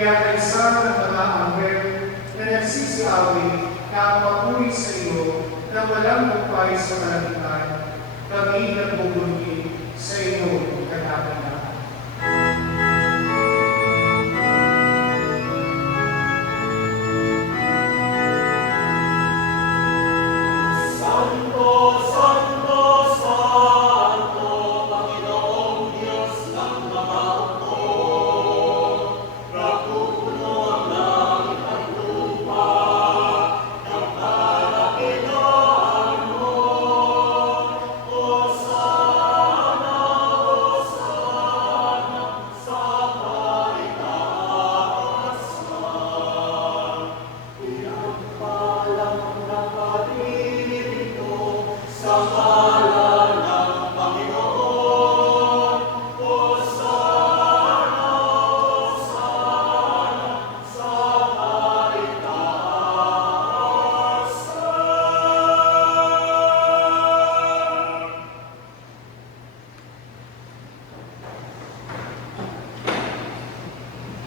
Kaya kaisa ng mga anghel na nagsisiawit na ang papuri sa iyo na walang bukay sa kalangitan, kami nagbubunyi sa iyo kadakilan.